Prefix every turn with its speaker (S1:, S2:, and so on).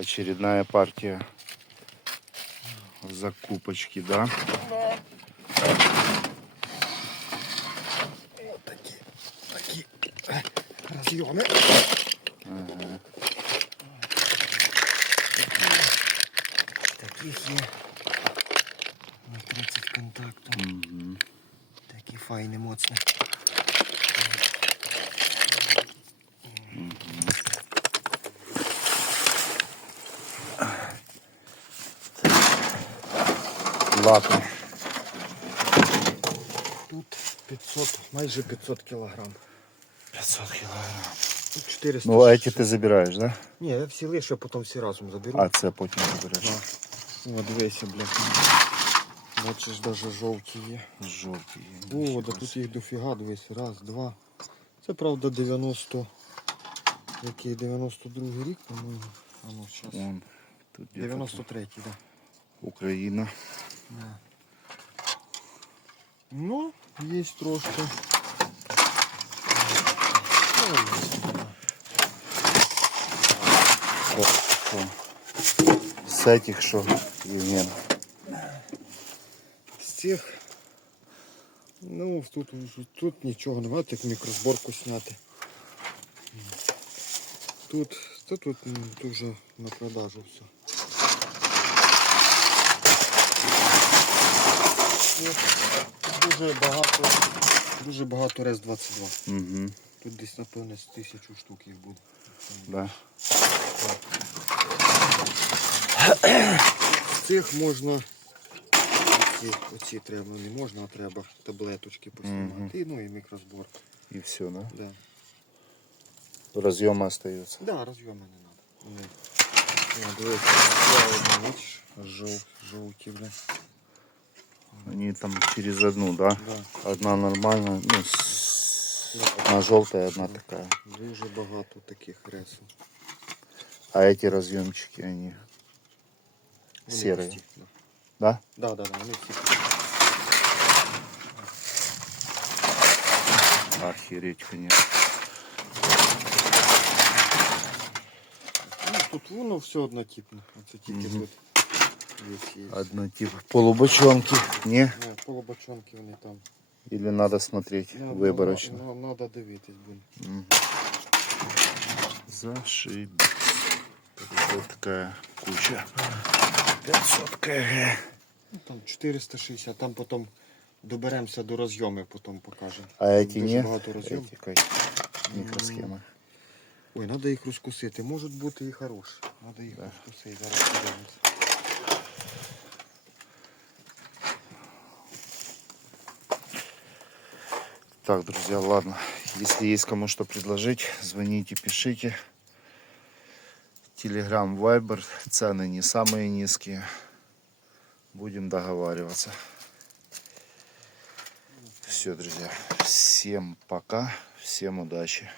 S1: Очередная партия закупочки, да?
S2: Вот такі, такі е, розйоми. Таких є на 30 контактів.
S1: Мгм.
S2: Такі файні, моцні.
S1: Лапы.
S2: Тут 500, майже 500 кілограм.
S1: 500 килограмм.
S2: Тут 400.
S1: Ну, а эти ты забираешь, да?
S2: Ні, я всі лише, потім всі разом заберу.
S1: А це потім забереш.
S2: Да. О, дивися, бля. Бачиш, навіть жовті є.
S1: Жовті.
S2: О, да тут їх дофіга, дивись. Раз, два. Це правда 90. Який 92 рік, по-моєму. А ну, зараз.
S1: Вон, тут где-то
S2: 93-й, так. Да.
S1: Україна.
S2: Да. Ну, є трошки. Ну,
S1: Що, що? З этих що? Євген?
S2: З цих. Ну, тут, тут нічого немає, як мікрозборку зняти. Тут, та тут, м, тут вже на продажу все. Дуже багато, дуже багато рез 22.
S1: Угу.
S2: Тут десь, напевне, з тисячу штук їх буде.
S1: Да.
S2: З цих можна оці, оці треба, ну, не можна, а треба таблеточки поснімати. І, ну і мікрозборка.
S1: І все, да?
S2: Да.
S1: Разъемы остаются.
S2: Да, розйоми не треба. Не. О, дивись, ще одна, бачиш, жов, жовті, бля.
S1: Они там через одну, да?
S2: Да.
S1: Одна нормальная, ну, с- одна желтая, одна такая.
S2: Дуже багато таких ресів.
S1: А эти разъемчики, они,
S2: Вони
S1: Сірі.
S2: пусті, Да.
S1: да?
S2: Да, да, да, вони всі пусті.
S1: Охереть, конечно.
S2: Ну, тут воно все однотипне. Оце тільки
S1: Мгм.
S2: тут є. є.
S1: Одно типа полубочонки, не?
S2: Не, полубочонки вони там.
S1: Или надо смотреть
S2: Ну,
S1: выборочно?
S2: ну, ну, Надо дивитись, блін.
S1: Мгм. Зашибись. Вот такая куча. 500 кг.
S2: Ну, там 460, там потім доберемося до розйоми, потім покажемо.
S1: А эти
S2: Дуже
S1: не?
S2: багато розйом.
S1: Эти как микросхемы.
S2: Ой, треба їх розкусити. Можуть бути і хороші. Треба їх
S1: Да.
S2: розкусити. Зараз подивимося.
S1: Так, друзья, ладно. Если есть кому что предложить, звоните, пишите. Телеграм, Вайбер. Цены не самые низкие. Будем договариваться. Все, друзья. Всем пока. Всем удачи.